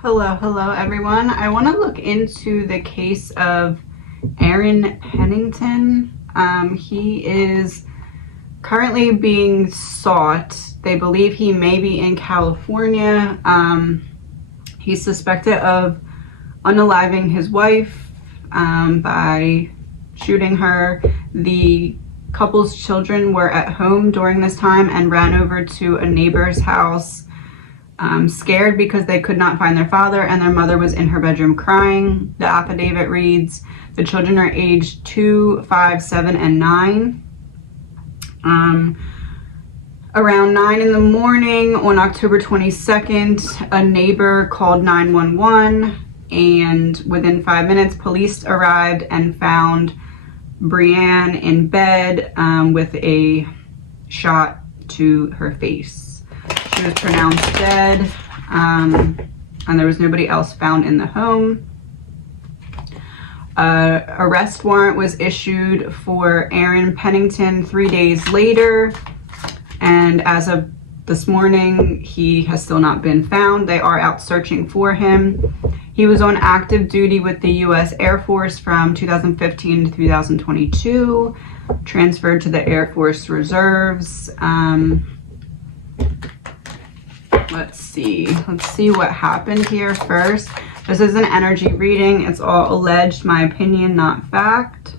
Hello everyone. I want to look into the case of Aaron Pennington. He is currently being sought. They believe he may be in California. He's suspected of unaliving his wife by shooting her. The couple's children were at home during this time and ran over to a neighbor's house, scared because they could not find their father, and their mother was in her bedroom crying. The affidavit reads, the children are aged 2, 5, 7, and 9. Around 9 in the morning on October 22nd, a neighbor called 911, and within 5 minutes, police arrived and found Brianne in bed with a shot to her face. She was pronounced dead, and there was nobody else found in the home. Arrest warrant was issued for Aaron Pennington 3 days later, and as of this morning, he has still not been found. They are out searching for him. He was on active duty with the U.S. Air Force from 2015 to 2022, transferred to the Air Force Reserves. Let's see what happened here first. This is an energy reading. It's all alleged, my opinion, not fact.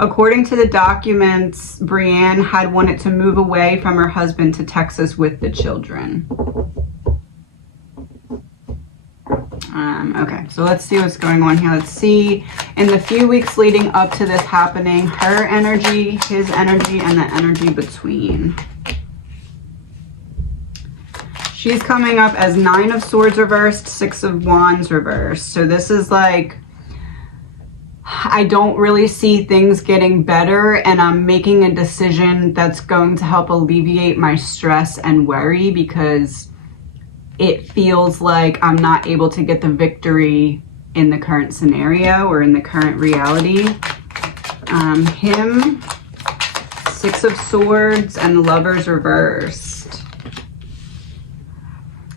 According to the documents, Brianne had wanted to move away from her husband to Texas with the children. Okay, so let's see what's going on here. Let's see, in the few weeks leading up to this happening, her energy, his energy, and the energy between. She's coming up as 9 of Swords reversed, 6 of Wands reversed. So this is like, I don't really see things getting better, and I'm making a decision that's going to help alleviate my stress and worry, because it feels like I'm not able to get the victory in the current scenario or in the current reality. Him, 6 of Swords and Lovers reversed.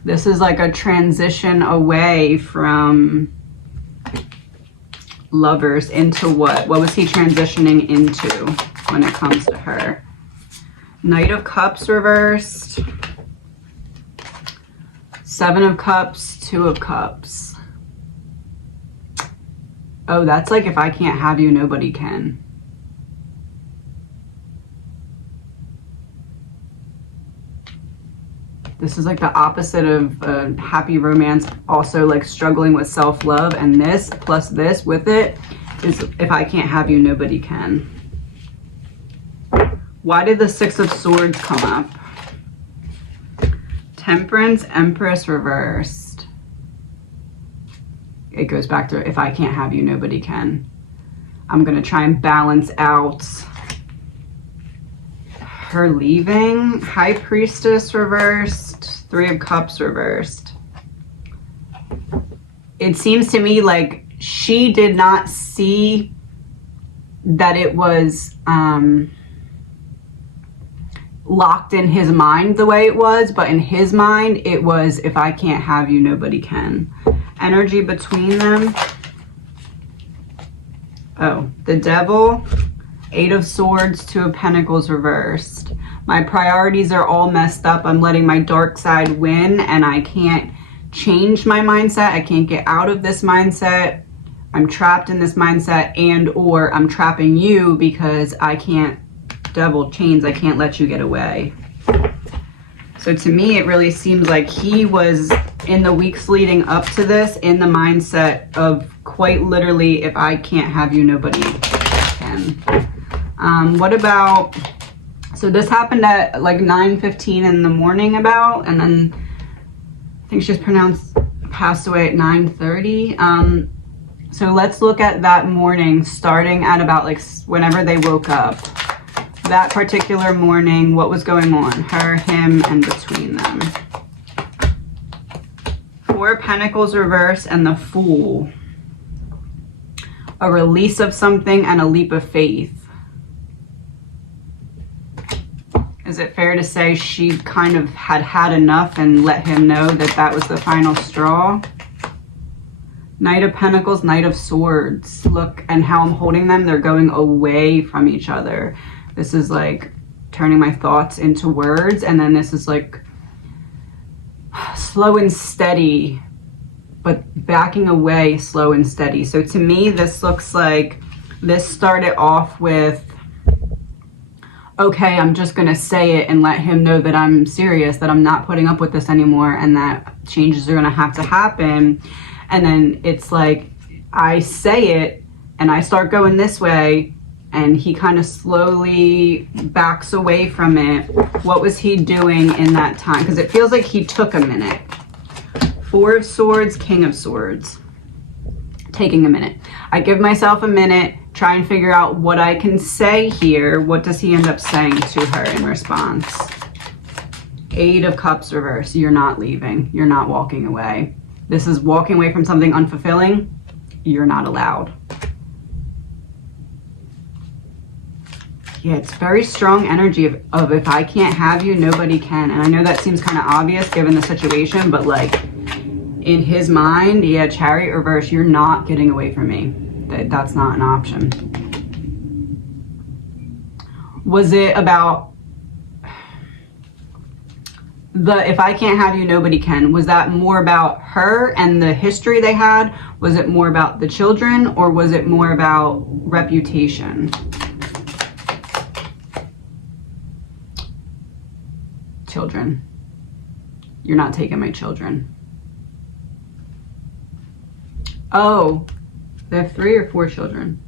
This is like a transition away from Lovers into what? What was he transitioning into when it comes to her? Knight of Cups reversed. 7 of Cups, 2 of Cups. Oh, that's like, if I can't have you, nobody can. This is like the opposite of happy romance, also like struggling with self-love, and this plus this with it is, if I can't have you, nobody can. Why did the 6 of Swords come up? Temperance, Empress reversed. It goes back to, if I can't have you, nobody can. I'm going to try and balance out her leaving. High Priestess reversed. 3 of Cups reversed. It seems to me like she did not see that it was locked in his mind the way it was, but in his mind it was, if I can't have you, nobody can. Energy between them. Oh, the Devil, 8 of Swords, 2 of Pentacles reversed. My priorities are all messed up. I'm letting my dark side win, and I can't change my mindset. I can't get out of this mindset. I'm trapped in this mindset, and or I'm trapping you because I can't, Devil, chains, I can't let you get away. So to me, it really seems like he was, in the weeks leading up to this, in the mindset of quite literally, if I can't have you, nobody can. What about, so this happened at like 9:15 in the morning about, and then I think she's passed away at 9:30. So let's look at that morning, starting at about like whenever they woke up. That particular morning, what was going on? Her, him, and between them. 4 Pentacles reversed and the Fool. A release of something and a leap of faith is it fair to say she kind of had enough and let him know that that was the final straw? Knight of Pentacles, Knight of Swords. Look, and how I'm holding them, they're going away from each other. This is like turning my thoughts into words, and then this is like slow and steady, but backing away slow and steady. So to me, this looks like this started off with, okay, I'm just gonna say it and let him know that I'm serious, that I'm not putting up with this anymore, and that changes are gonna have to happen. And then it's like, I say it and I start going this way, and he kind of slowly backs away from it. What was he doing in that time? Because it feels like he took a minute. Four of Swords, King of Swords. Taking a minute. I give myself a minute, try and figure out what I can say here. What does he end up saying to her in response? Eight of Cups reverse. You're not leaving. You're not walking away. This is walking away from something unfulfilling. You're not allowed. Yeah, it's very strong energy of if I can't have you, nobody can. And I know that seems kind of obvious given the situation, but like in his mind, yeah, Chariot reverse, you're not getting away from me. That's not an option. Was it about the if I can't have you, nobody can? Was that more about her and the history they had? Was it more about the children, or was it more about reputation? Children. You're not taking my children. Oh, they have 3 or 4 children.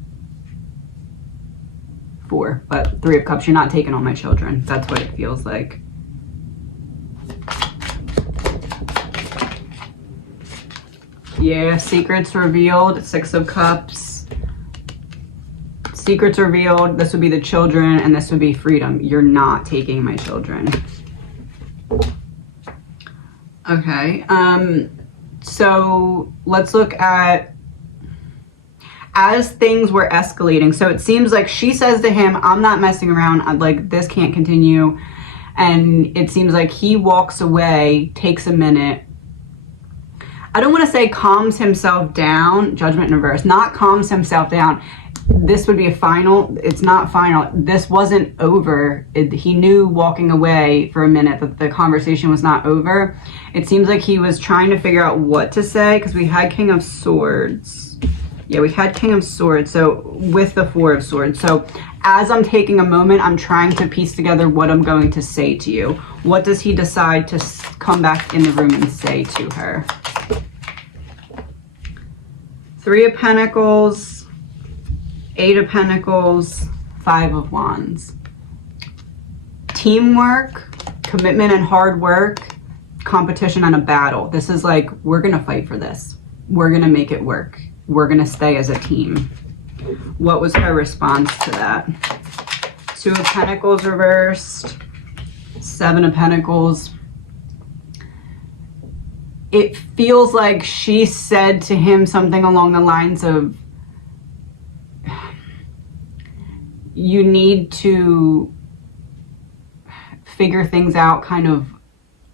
4, but 3 of Cups. You're not taking all my children. That's what it feels like. Yeah, secrets revealed. 6 of Cups. Secrets revealed. This would be the children, and this would be freedom. You're not taking my children. Okay. So let's look at as things were escalating. So it seems like she says to him, I'm not messing around. I'm like, this can't continue. And it seems like he walks away, takes a minute. I don't want to say calms himself down, Judgment in reverse, not calms himself down. This would be a final. It's not final. This wasn't over. He knew walking away for a minute that the conversation was not over. It seems like he was trying to figure out what to say, because we had King of Swords. Yeah, we had King of Swords, so with the 4 of Swords. So as I'm taking a moment, I'm trying to piece together what I'm going to say to you. What does he decide to come back in the room and say to her? 3 of Pentacles, 8 of Pentacles, 5 of Wands. Teamwork, commitment and hard work, competition and a battle. This is like, we're going to fight for this. We're going to make it work. We're going to stay as a team. What was her response to that? 2 of Pentacles reversed, 7 of Pentacles. It feels like she said to him something along the lines of, you need to figure things out kind of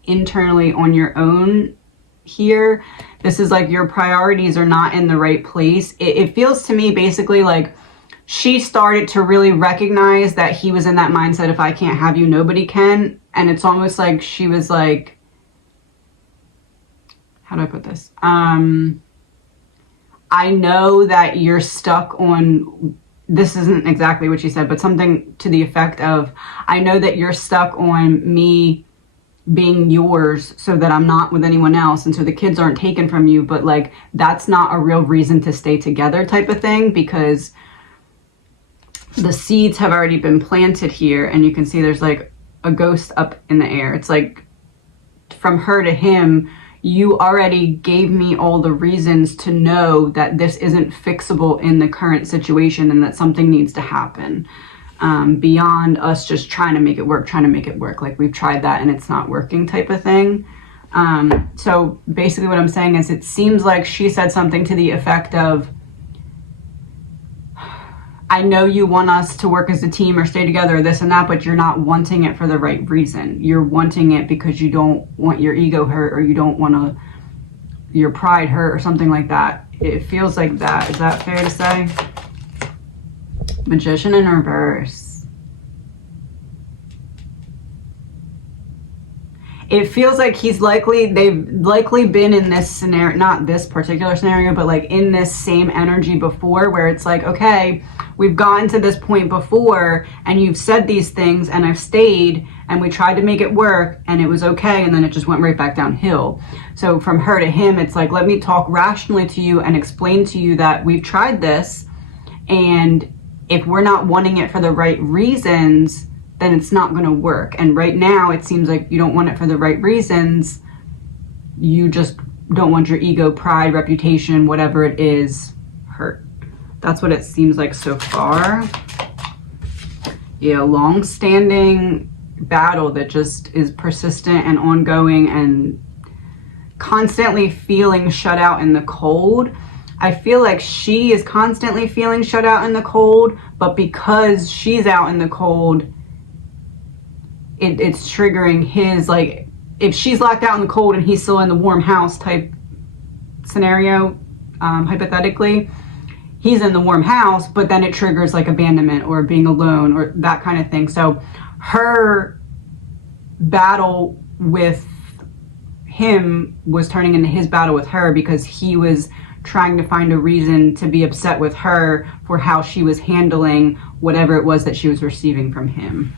internally on your own here. This is like your priorities are not in the right place. It feels to me basically like she started to really recognize that he was in that mindset, if I can't have you, nobody can. And it's almost like she was like, how do I put this? I know that you're stuck on, this isn't exactly what she said, but something to the effect of, I know that you're stuck on me being yours so that I'm not with anyone else, and so the kids aren't taken from you, but like that's not a real reason to stay together type of thing, because the seeds have already been planted here, and you can see there's like a ghost up in the air. It's like from her to him, you already gave me all the reasons to know that this isn't fixable in the current situation and that something needs to happen. Beyond us just trying to make it work, like we've tried that and it's not working type of thing. So basically what I'm saying is, it seems like she said something to the effect of, I know you want us to work as a team or stay together or this and that, but you're not wanting it for the right reason. You're wanting it because you don't want your ego hurt, or you don't want your pride hurt or something like that. It feels like that. Is that fair to say? Magician in reverse. It feels like they've likely been in this scenario, not this particular scenario, but like in this same energy before, where it's like, okay, we've gotten to this point before and you've said these things and I've stayed and we tried to make it work and it was okay, and then it just went right back downhill. So from her to him, it's like, let me talk rationally to you and explain to you that we've tried this, and if we're not wanting it for the right reasons, then it's not going to work. And right now it seems like you don't want it for the right reasons. You just don't want your ego, pride, reputation, whatever it is, hurt. That's what it seems like so far. Yeah, long-standing battle that just is persistent and ongoing and constantly feeling shut out in the cold. I feel like she is constantly feeling shut out in the cold, but because she's out in the cold, it's triggering his, like, if she's locked out in the cold and he's still in the warm house type scenario, hypothetically, he's in the warm house, but then it triggers like abandonment or being alone or that kind of thing. So her battle with him was turning into his battle with her, because he was trying to find a reason to be upset with her for how she was handling whatever it was that she was receiving from him.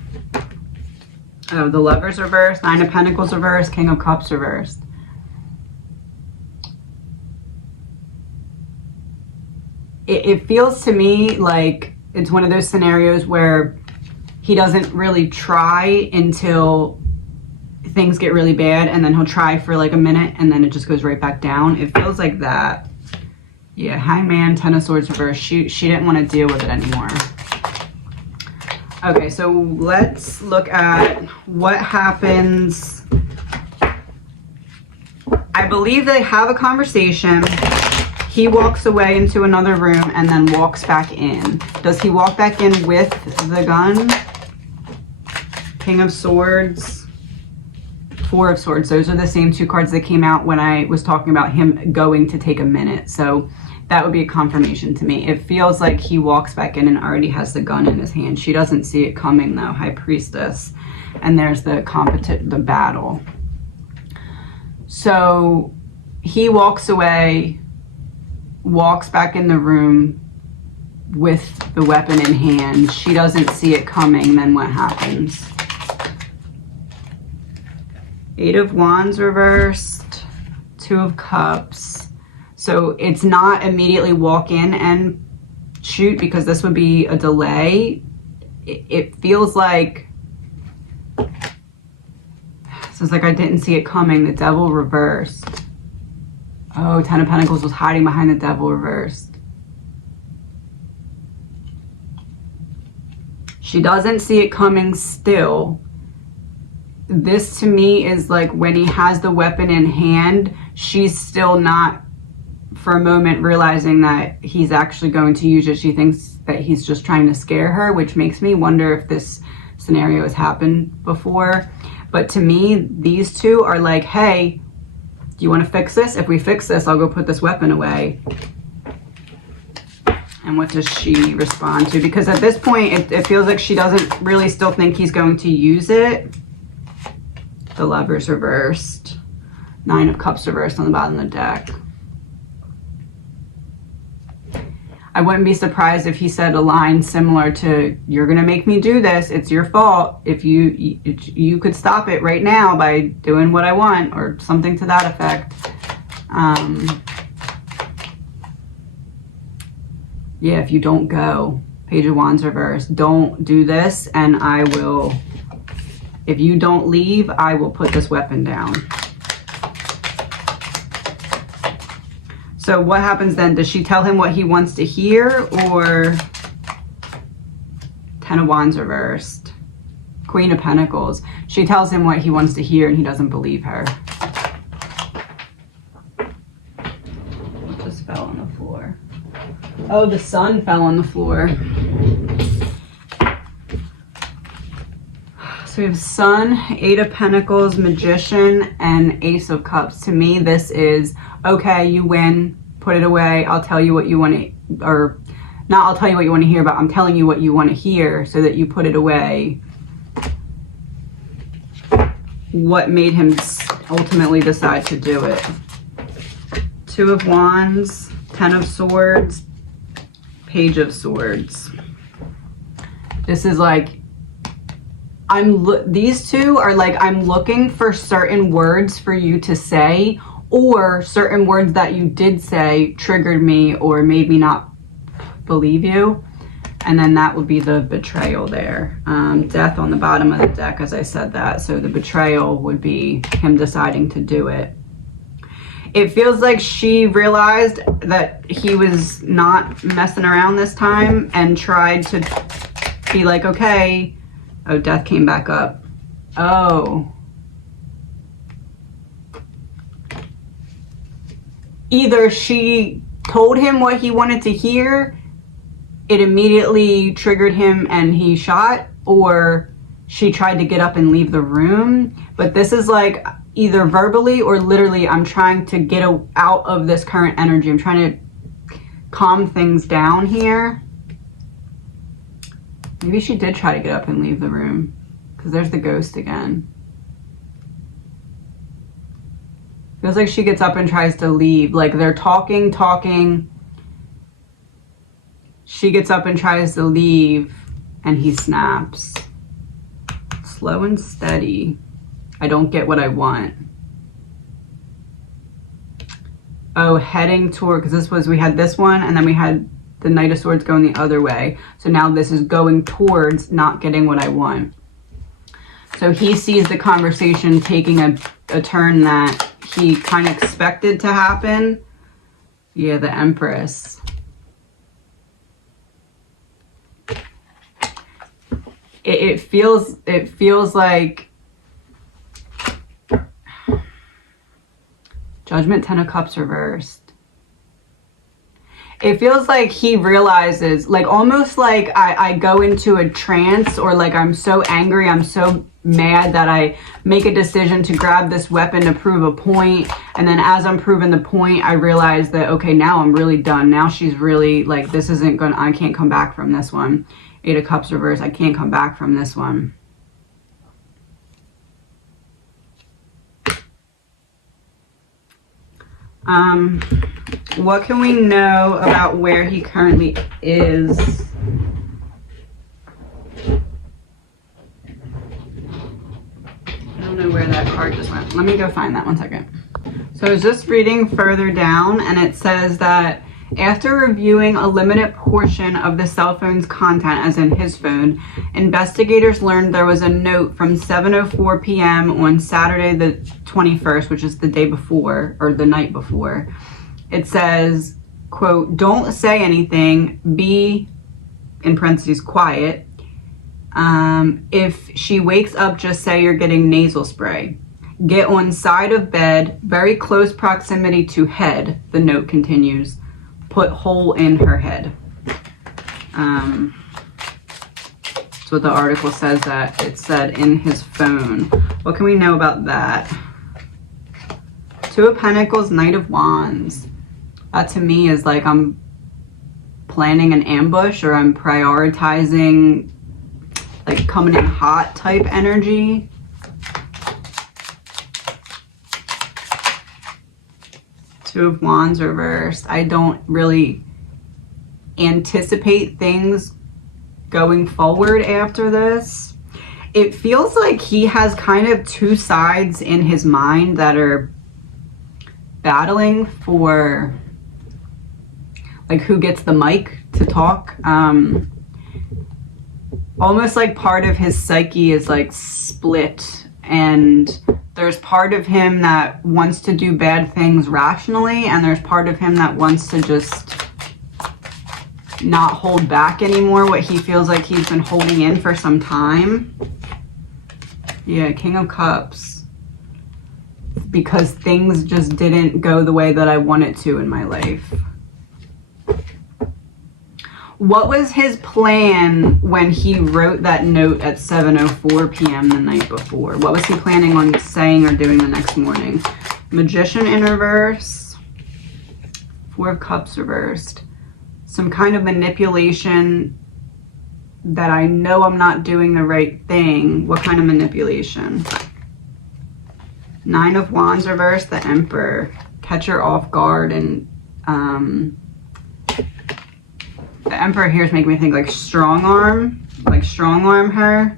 Oh, the Lovers reversed, Nine of Pentacles reversed, King of Cups reversed. It feels to me like it's one of those scenarios where he doesn't really try until things get really bad, and then he'll try for like a minute and then it just goes right back down. It feels like that. Yeah, Hangman, Ten of Swords reversed. She didn't want to deal with it anymore. Okay, so let's look at what happens. I believe they have a conversation. He walks away into another room and then walks back in. Does he walk back in with the gun? King of Swords, Four of Swords. Those are the same two cards that came out when I was talking about him going to take a minute. So that would be a confirmation to me. It feels like he walks back in and already has the gun in his hand. She doesn't see it coming though, High Priestess. And there's the battle. So he walks away, walks back in the room with the weapon in hand. She doesn't see it coming. Then what happens? Eight of Wands reversed, Two of Cups. So it's not immediately walk in and shoot, because this would be a delay. It feels like, so it's like I didn't see it coming. The Devil reversed. Oh, Ten of Pentacles was hiding behind the Devil reversed. She doesn't see it coming still. This to me is like when he has the weapon in hand, she's still not for a moment realizing that he's actually going to use it. She thinks that he's just trying to scare her, which makes me wonder if this scenario has happened before. But to me, these two are like, hey, do you want to fix this? If we fix this, I'll go put this weapon away. And what does she respond to? Because at this point, it feels like she doesn't really still think he's going to use it. The Lovers reversed. Nine of Cups reversed on the bottom of the deck. I wouldn't be surprised if he said a line similar to, you're going to make me do this. It's your fault. If you could stop it right now by doing what I want, or something to that effect. Yeah, if you don't go. Page of Wands reversed. Don't do this and I will, if you don't leave, I will put this weapon down. So what happens then? Does she tell him what he wants to hear, or Ten of Wands reversed? Queen of Pentacles. She tells him what he wants to hear and he doesn't believe her. What just fell on the floor? Oh, the sun fell on the floor. So we have Sun, Eight of Pentacles, Magician, and Ace of Cups. To me, this is, okay, you win, put it away. I'll tell you what you want to, or not I'll tell you what you want to hear, but I'm telling you what you want to hear so that you put it away. What made him ultimately decide to do it? Two of Wands, Ten of Swords, Page of Swords. This is like, these two are like, I'm looking for certain words for you to say, or certain words that you did say triggered me or made me not believe you. And then that would be the betrayal there. Death on the bottom of the deck, as I said that. So the betrayal would be him deciding to do it. It feels like she realized that he was not messing around this time and tried to be like, okay. Oh, death came back up. Oh. Either she told him what he wanted to hear, it immediately triggered him and he shot, or she tried to get up and leave the room. But this is like either verbally or literally, I'm trying to get out of this current energy. I'm trying to calm things down here. Maybe she did try to get up and leave the room, because there's the ghost again. Feels like she gets up and tries to leave. Like they're talking. She gets up and tries to leave, and he snaps. Slow and steady. I don't get what I want. Oh, heading toward, because we had this one, and then we had the Knight of Swords going the other way. So now this is going towards not getting what I want. So he sees the conversation taking a turn that he kind of expected to happen. Yeah, the Empress. It feels like Judgment, Ten of Cups reversed. It feels like he realizes, like almost like I go into a trance, or like I'm so angry, I'm so mad that I make a decision to grab this weapon to prove a point. And then as I'm proving the point, I realize that, okay, now I'm really done. Now she's really like, this isn't gonna, I can't come back from this one. Eight of Cups reverse, I can't come back from this one. What can we know about where he currently is? I don't know where that card just went. Let me go find that 1 second. So I was just reading further down, and it says that after reviewing a limited portion of the cell phone's content, as in his phone, investigators learned there was a note from 7:04 p.m. on Saturday the 21st, which is the day before, or the night before. It says, quote, "Don't say anything, be," in parentheses, "quiet. If she wakes up, just say you're getting nasal spray. Get on side of bed, very close proximity to head," the note continues. "Put hole in her head." That's what the article says, that it said in his phone. What can we know about that? Two of Pentacles, Knight of Wands. That to me is like I'm planning an ambush, or I'm prioritizing like coming in hot type energy. Two of Wands reversed. I don't really anticipate things going forward after this. It feels like he has kind of two sides in his mind that are battling for like who gets the mic to talk. Almost like part of his psyche is like split, and there's part of him that wants to do bad things rationally, and there's part of him that wants to just not hold back anymore what he feels like he's been holding in for some time. Yeah, King of Cups. Because things just didn't go the way that I wanted to in my life. What was his plan when he wrote that note at 7:04 p.m. the night before? What was he planning on saying or doing the next morning? Magician in reverse. Four of Cups reversed. Some kind of manipulation that I know I'm not doing the right thing. What kind of manipulation? Nine of Wands reversed, the Emperor. Catch her off guard, and the Emperor here is making me think like strong arm her.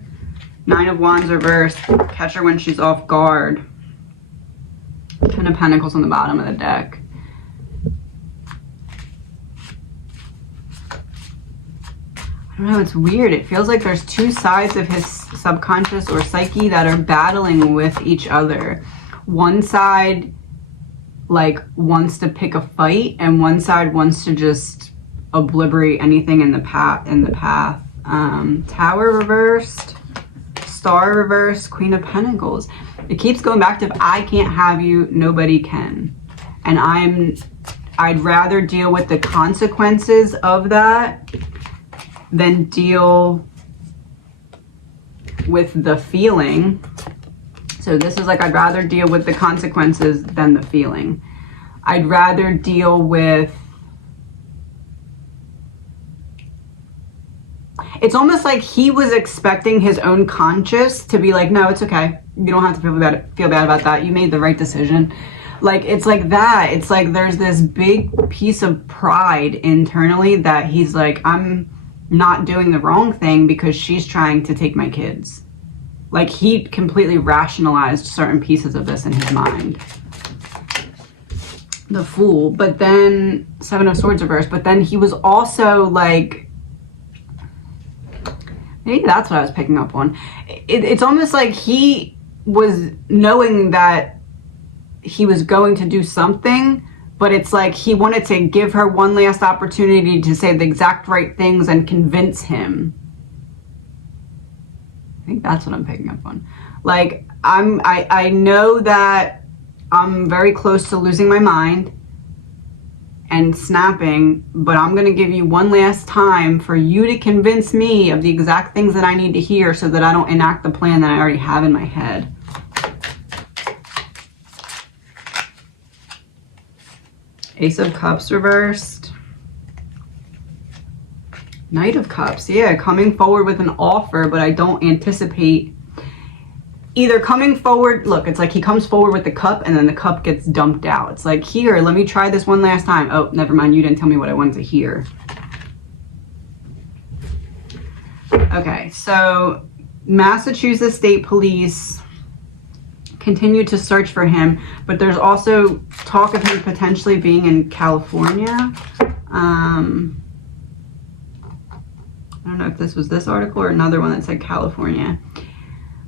Nine of Wands reversed, catch her when she's off guard. Ten of Pentacles on the bottom of the deck. I don't know, it's weird. It feels like there's two sides of his subconscious or psyche that are battling with each other. One side like wants to pick a fight, and one side wants to just obliterate anything in the path. Tower reversed, Star reversed, Queen of Pentacles. It keeps going back to, if I can't have you, nobody can. And I'd rather deal with the consequences of that than deal with the feeling. So this is like, I'd rather deal with the consequences than the feeling. I'd rather deal with, it's almost like he was expecting his own conscience to be like, no, it's okay. You don't have to feel bad about that. You made the right decision. Like, it's like that. It's like there's this big piece of pride internally that he's like, I'm not doing the wrong thing because she's trying to take my kids. Like, he completely rationalized certain pieces of this in his mind. The Fool. But then Seven of Swords reversed. But then he was also like, maybe that's what I was picking up on. It's almost like he was knowing that he was going to do something, but it's like he wanted to give her one last opportunity to say the exact right things and convince him. I think that's what I'm picking up on. Like, I know that I'm very close to losing my mind and snapping, but I'm going to give you one last time for you to convince me of the exact things that I need to hear so that I don't enact the plan that I already have in my head. Ace of Cups reversed. Knight of Cups, yeah, coming forward with an offer, but I don't anticipate either coming forward. Look, it's like he comes forward with the cup and then the cup gets dumped out. It's like, here, let me try this one last time. Oh, never mind, you didn't tell me what I wanted to hear. Okay, so Massachusetts State Police continue to search for him, but there's also talk of him potentially being in California. I don't know if this was this article or another one that said California.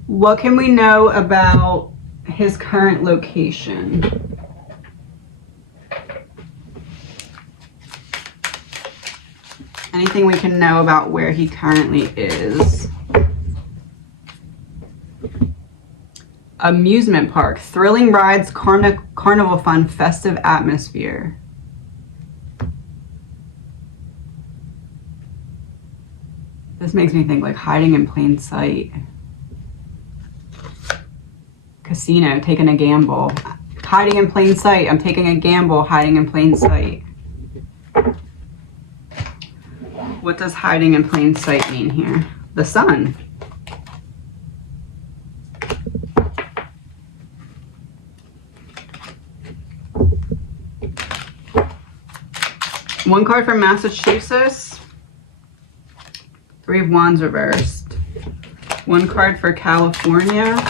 What can we know about his current location? Anything we can know about where he currently is? Amusement park, thrilling rides, carnival fun, festive atmosphere. This makes me think like hiding in plain sight. Casino, taking a gamble. Hiding in plain sight, I'm taking a gamble, hiding in plain sight. What does hiding in plain sight mean here? The sun. One card from Massachusetts. Three of Wands reversed. One card for California.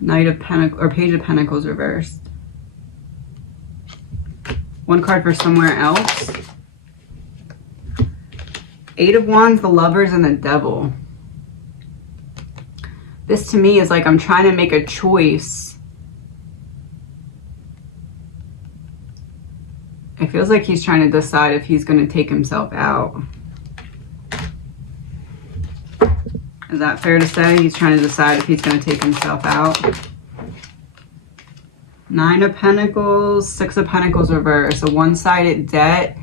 Knight of Pentacles, or Page of Pentacles reversed. One card for somewhere else. Eight of Wands, the Lovers, and the Devil. This to me is like I'm trying to make a choice. It feels like he's trying to decide if he's going to take himself out. Is that fair to say? He's trying to decide if he's going to take himself out. Nine of Pentacles, Six of Pentacles reverse. A one-sided debt.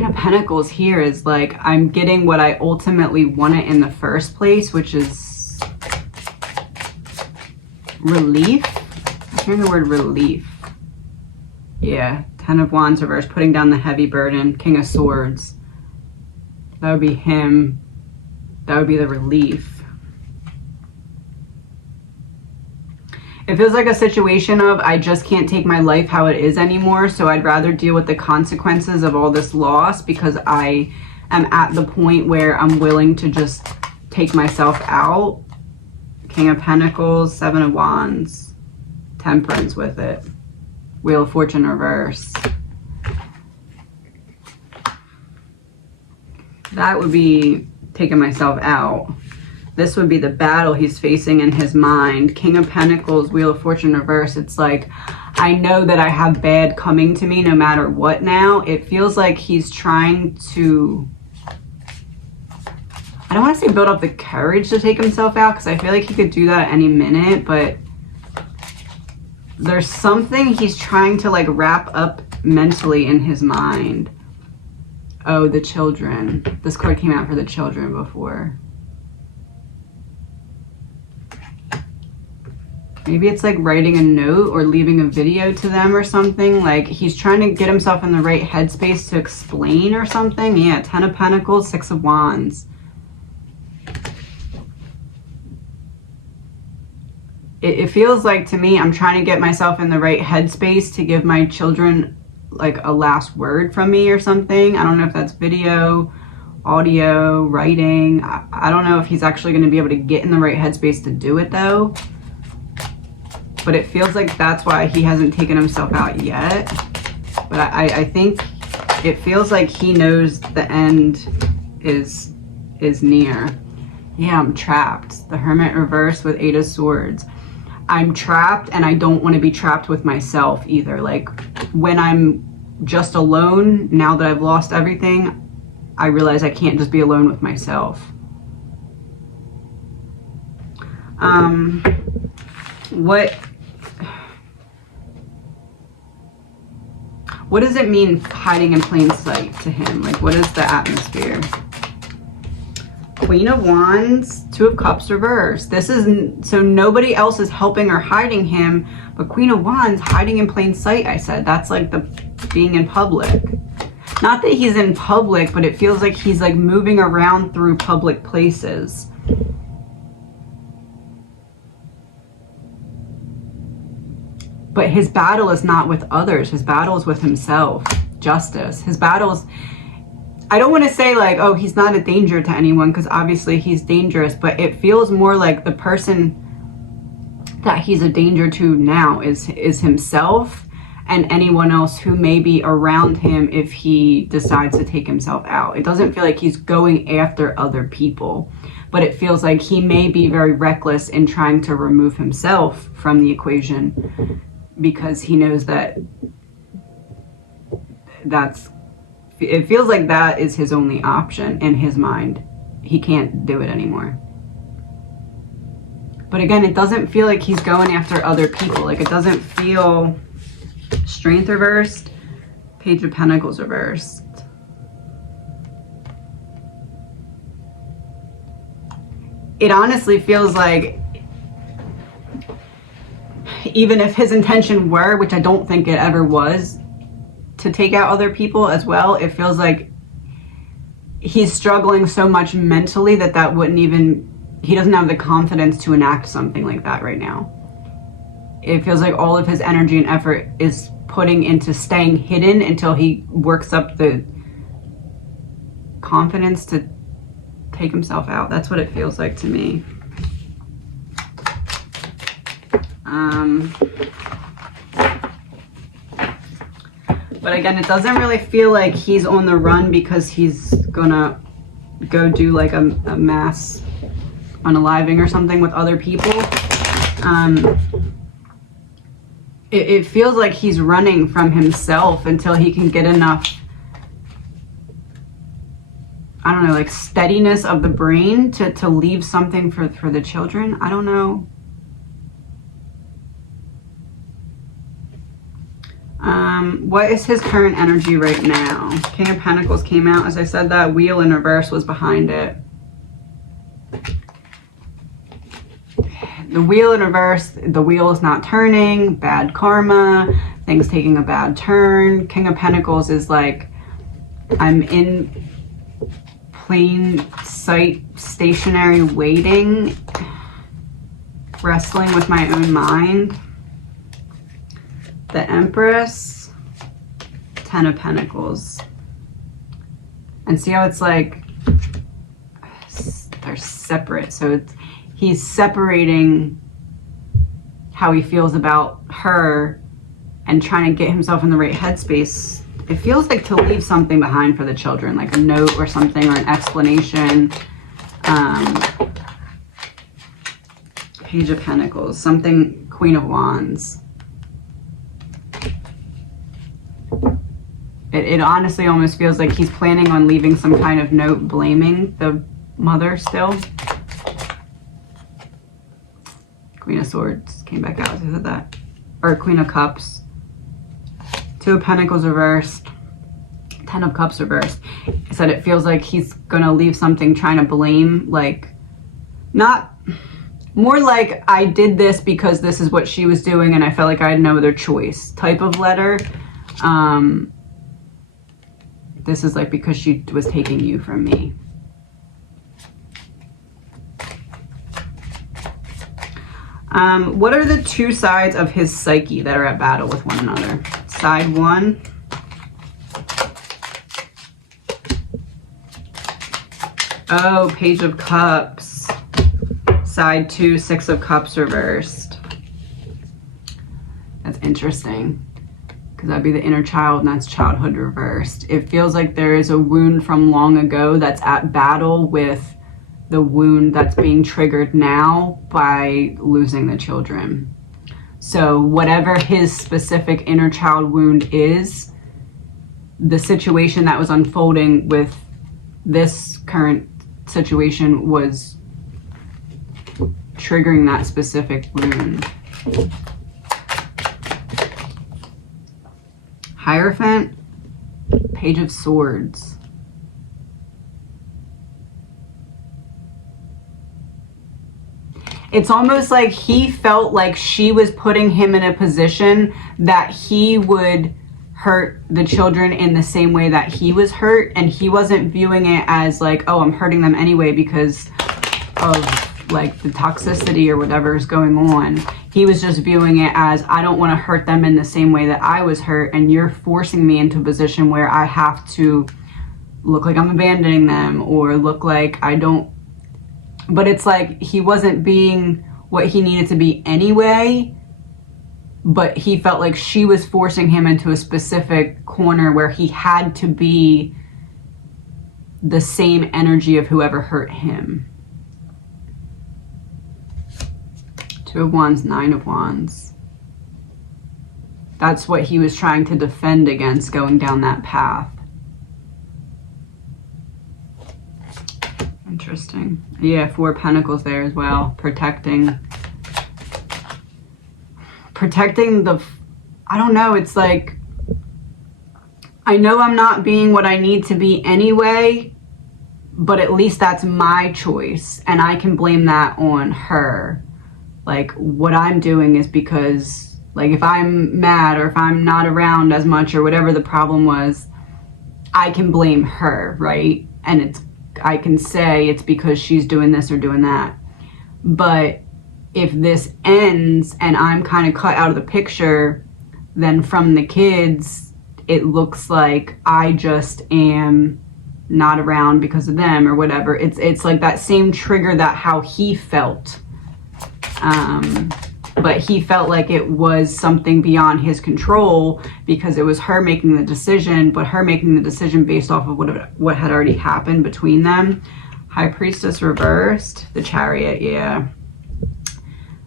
Ten of Pentacles here is like, I'm getting what I ultimately wanted in the first place, which is relief. I'm hearing the word relief. Yeah, Ten of Wands reverse, putting down the heavy burden. King of Swords. That would be him. That would be the relief. It feels like a situation of, I just can't take my life how it is anymore, so I'd rather deal with the consequences of all this loss, because I am at the point where I'm willing to just take myself out. King of Pentacles, Seven of Wands, Temperance with it. Wheel of Fortune reverse. That would be taking myself out. This would be the battle he's facing in his mind. King of Pentacles, Wheel of Fortune reverse. It's like, I know that I have bad coming to me no matter what now. It feels like he's trying to, I don't want to say build up the courage to take himself out, because I feel like he could do that at any minute, but there's something he's trying to like wrap up mentally in his mind. Oh, the children. This card came out for the children before. Maybe it's like writing a note or leaving a video to them or something. Like he's trying to get himself in the right headspace to explain or something. Yeah, Ten of Pentacles, Six of Wands. It feels like to me, I'm trying to get myself in the right headspace to give my children like a last word from me or something. I don't know if that's video, audio, writing. I don't know if he's actually going to be able to get in the right headspace to do it though. But it feels like that's why he hasn't taken himself out yet. But I think it feels like he knows the end is near. Yeah, I'm trapped. The Hermit reverse with Eight of Swords. I'm trapped, and I don't want to be trapped with myself either. Like when I'm just alone, now that I've lost everything, I realize I can't just be alone with myself. What does it mean hiding in plain sight to him? Like, what is the atmosphere? Queen of Wands, Two of Cups reverse. This is, so nobody else is helping or hiding him, but Queen of Wands hiding in plain sight, I said. That's like the being in public. Not that he's in public, but it feels like he's like moving around through public places. But his battle is not with others. His battle is with himself. Justice. His battle is, I don't want to say like, oh, he's not a danger to anyone, because obviously he's dangerous, but it feels more like the person that he's a danger to now is himself and anyone else who may be around him if he decides to take himself out. It doesn't feel like he's going after other people, but it feels like he may be very reckless in trying to remove himself from the equation, because he knows that it feels like that is his only option in his mind. He can't do it anymore. But again, it doesn't feel like he's going after other people. Like it doesn't feel Strength reversed, Page of Pentacles reversed. It honestly feels like even if his intention were, which I don't think it ever was, to take out other people as well, it feels like he's struggling so much mentally that wouldn't even, he doesn't have the confidence to enact something like that right now. It feels like all of his energy and effort is putting into staying hidden until he works up the confidence to take himself out. That's what it feels like to me. But again, it doesn't really feel like he's on the run because he's gonna go do like a mass unaliving or something with other people. It feels like he's running from himself until he can get enough, I don't know, like steadiness of the brain to leave something for the children. I don't know. What is his current energy right now? King of Pentacles came out. As I said, that wheel in reverse was behind it. The wheel in reverse, the wheel is not turning, bad karma, things taking a bad turn. King of Pentacles is like, I'm in plain sight, stationary, waiting, wrestling with my own mind. The Empress, 10 of Pentacles. And see how it's like, they're separate. So it's, he's separating how he feels about her and trying to get himself in the right headspace. It feels like to leave something behind for the children, like a note or something, or an explanation. Page of Pentacles, something, Queen of Wands. It honestly almost feels like he's planning on leaving some kind of note blaming the mother still. Queen of Swords came back out. Is it that? Or Queen of Cups. 2 of Pentacles reversed. 10 of Cups reversed. I said it feels like he's going to leave something trying to blame. Like, not... More like, I did this because this is what she was doing and I felt like I had no other choice type of letter. This is like because she was taking you from me. What are the 2 sides of his psyche that are at battle with one another? Side 1. Oh, Page of Cups. Side 2, 6 of Cups reversed. That's interesting. Because that'd be the inner child, and that's childhood reversed. It feels like there is a wound from long ago that's at battle with the wound that's being triggered now by losing the children. So whatever his specific inner child wound is, the situation that was unfolding with this current situation was triggering that specific wound. Hierophant, Page of Swords. It's almost like he felt like she was putting him in a position that he would hurt the children in the same way that he was hurt, and he wasn't viewing it as like, oh, I'm hurting them anyway because of like the toxicity or whatever is going on. He was just viewing it as, I don't want to hurt them in the same way that I was hurt, and you're forcing me into a position where I have to look like I'm abandoning them or look like I don't. But it's like he wasn't being what he needed to be anyway, but he felt like she was forcing him into a specific corner where he had to be the same energy of whoever hurt him. 2 of Wands, 9 of Wands. That's what he was trying to defend against, going down that path. Interesting. Yeah, 4 Pentacles there as well. Protecting the... I don't know, it's like... I know I'm not being what I need to be anyway, but at least that's my choice, and I can blame that on her. Like, what I'm doing is because, like, if I'm mad or if I'm not around as much or whatever the problem was, I can blame her, right? And it's, I can say it's because she's doing this or doing that. But if this ends and I'm kind of cut out of the picture, then from the kids, it looks like I just am not around because of them or whatever. It's like that same trigger that how he felt. But he felt like it was something beyond his control because it was her making the decision, but her making the decision based off of what had already happened between them. High Priestess reversed, the Chariot, yeah.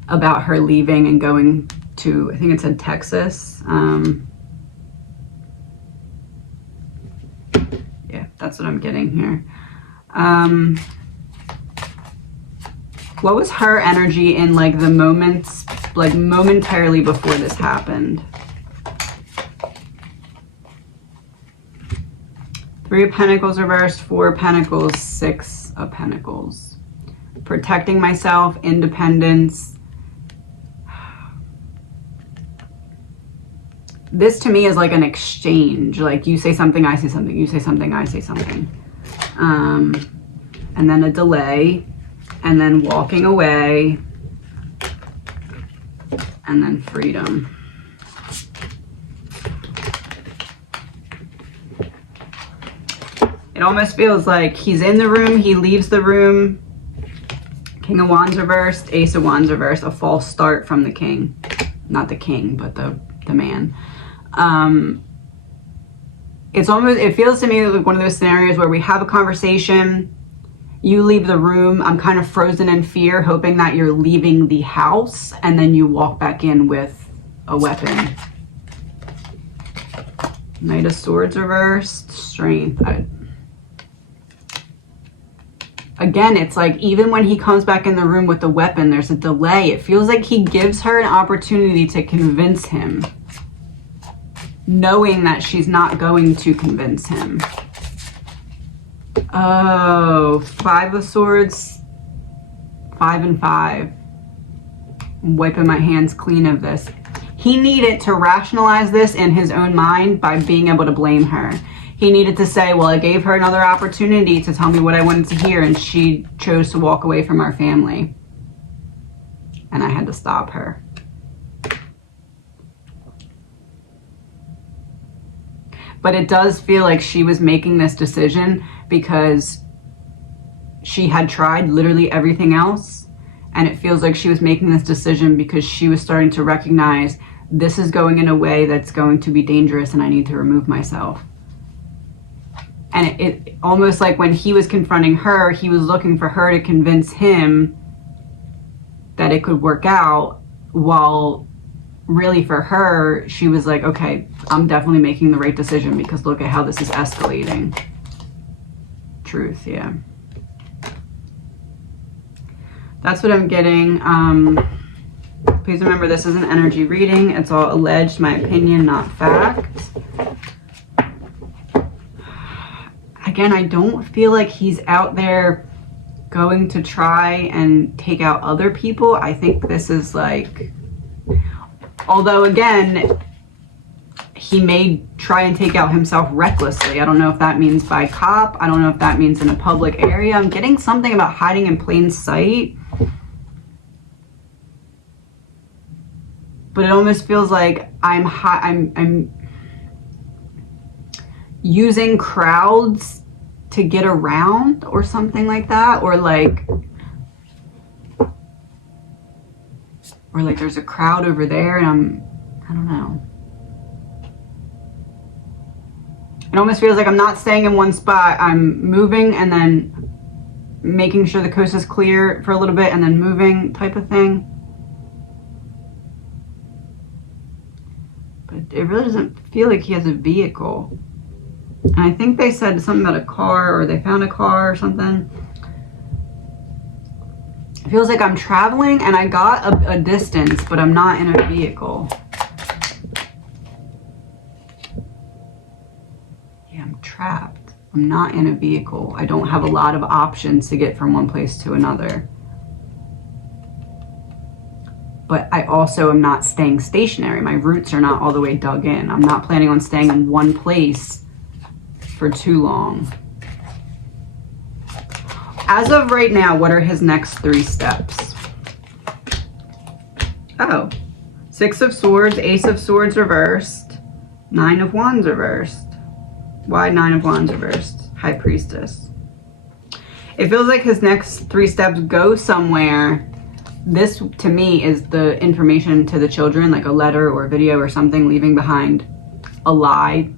About her leaving and going to, I think it said Texas. Yeah, that's what I'm getting here. What was her energy in like the moments, like momentarily before this happened? 3 of Pentacles reversed, 4 of Pentacles, 6 of Pentacles. Protecting myself, independence. This to me is like an exchange. Like you say something, I say something. You say something, I say something. And then a delay. And then walking away. And then freedom. It almost feels like he's in the room, he leaves the room. King of Wands reversed, Ace of Wands reversed, a false start from the king. Not the king, but the man. It feels to me like one of those scenarios where we have a conversation, you leave the room, I'm kind of frozen in fear, hoping that you're leaving the house, and then you walk back in with a weapon. Knight of Swords reversed, Strength. Again, it's like even when he comes back in the room with the weapon, there's a delay. It feels like he gives her an opportunity to convince him, knowing that she's not going to convince him. Oh, 5 of Swords, 5 and 5. I'm wiping my hands clean of this. He needed to rationalize this in his own mind by being able to blame her. He needed to say, well, I gave her another opportunity to tell me what I wanted to hear, and she chose to walk away from our family. And I had to stop her. But it does feel like she was making this decision because she had tried literally everything else. And it feels like she was making this decision because she was starting to recognize this is going in a way that's going to be dangerous and I need to remove myself. And it almost like when he was confronting her, he was looking for her to convince him that it could work out, while really for her, she was like, okay, I'm definitely making the right decision because look at how this is escalating. Truth, yeah. That's what I'm getting. Please remember, this is an energy reading. It's all alleged, my opinion, not fact. Again, I don't feel like he's out there going to try and take out other people. I think this is like, although again, he may try and take out himself recklessly. I don't know if that means by cop. I don't know if that means in a public area. I'm getting something about hiding in plain sight. But it almost feels like I'm using crowds to get around or something like that, or like there's a crowd over there and I don't know. It almost feels like I'm not staying in one spot. I'm moving and then making sure the coast is clear for a little bit and then moving type of thing. But it really doesn't feel like he has a vehicle. And I think they said something about a car, or they found a car or something. It feels like I'm traveling and I got a distance, but I'm not in a vehicle. Yeah, I'm trapped. I'm not in a vehicle. I don't have a lot of options to get from one place to another. But I also am not staying stationary. My roots are not all the way dug in. I'm not planning on staying in one place for too long. As of right now, what are his next 3 steps? Oh, 6 of Swords, Ace of Swords reversed, 9 of Wands reversed. Why 9 of Wands reversed? High Priestess. It feels like his next 3 steps go somewhere. This, to me, is the information to the children, like a letter or a video or something, leaving behind a lie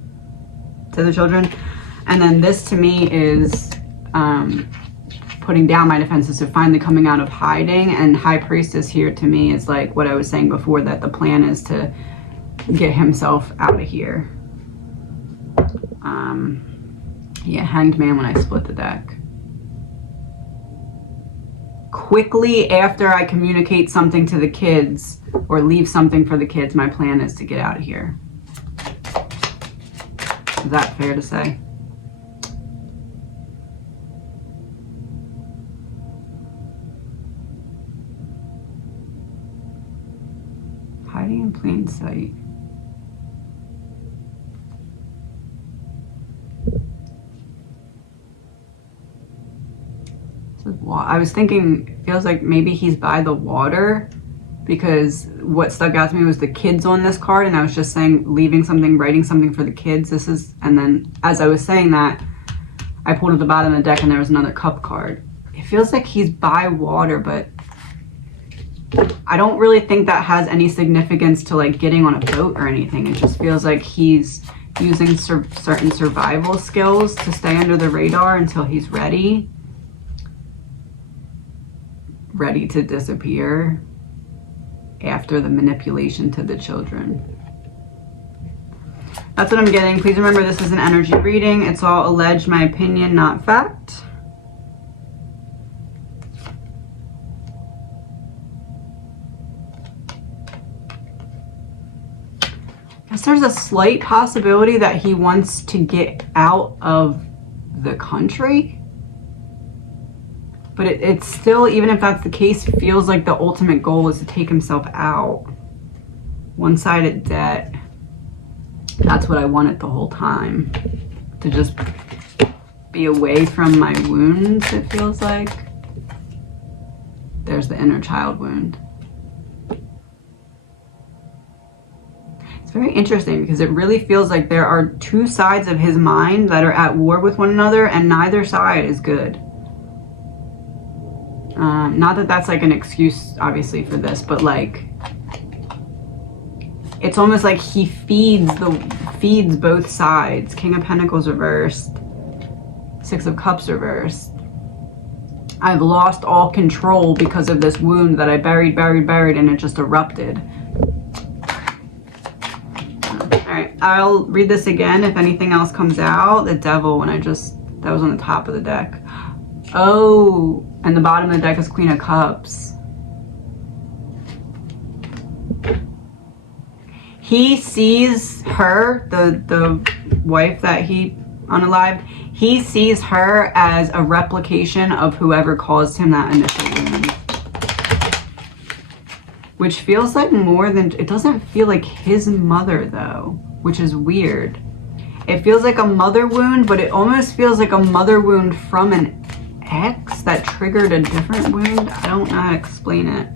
to the children. And then this to me is putting down my defenses, so finally coming out of hiding. And High Priestess here to me is like what I was saying before, that the plan is to get himself out of here. Yeah, Hanged Man when I split the deck. Quickly after I communicate something to the kids or leave something for the kids, my plan is to get out of here. Is that fair to say? plain sight. I was thinking, it feels like maybe he's by the water, because what stuck out to me was the kids on this card, and I was just saying leaving something, writing something for the kids. This is, and then as I was saying that, I pulled at the bottom of the deck and there was another cup card. It feels like he's by water, but I don't really think that has any significance to like getting on a boat or anything. It just feels like he's using certain survival skills to stay under the radar until he's ready to disappear after the manipulation to the children. That's what I'm getting. Please remember, this is an energy reading. It's all alleged, my opinion, not fact. I guess there's a slight possibility that he wants to get out of the country. But it's still, even if that's the case, feels like the ultimate goal is to take himself out. One-sided debt. That's what I wanted the whole time. To just be away from my wounds, it feels like. There's the inner child wound. It's very interesting because it really feels like there are two sides of his mind that are at war with one another, and neither side is good. Not that that's like an excuse, obviously, for this, but like, it's almost like he feeds both sides. King of Pentacles reversed, Six of Cups reversed. I've lost all control because of this wound that I buried, and it just erupted. All right, I'll read this again if anything else comes out. The Devil, that was on the top of the deck. Oh, and the bottom of the deck is Queen of Cups. He sees her, the wife that he unalived, he sees her as a replication of whoever caused him that initial wound. Which feels like more than, it doesn't feel like his mother though, which is weird. It feels like a mother wound, but it almost feels like a mother wound from an ex that triggered a different wound. I don't know how to explain it.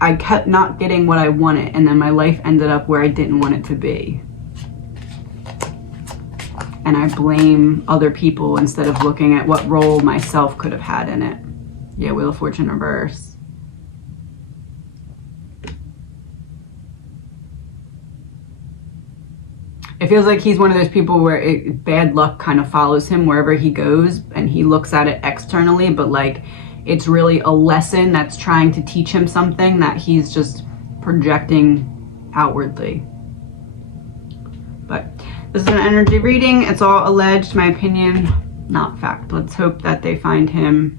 I kept not getting what I wanted, and then my life ended up where I didn't want it to be. And I blame other people instead of looking at what role myself could have had in it. Yeah, Wheel of Fortune reverse. It feels like he's one of those people where bad luck kind of follows him wherever he goes, and he looks at it externally, but like it's really a lesson that's trying to teach him something that he's just projecting outwardly. But this is an energy reading. It's all alleged, my opinion, not fact. Let's hope that they find him.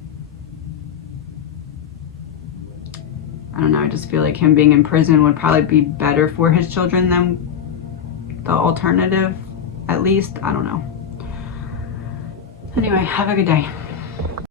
I don't know, I just feel like him being in prison would probably be better for his children than the alternative, at least. I don't know. Anyway, have a good day.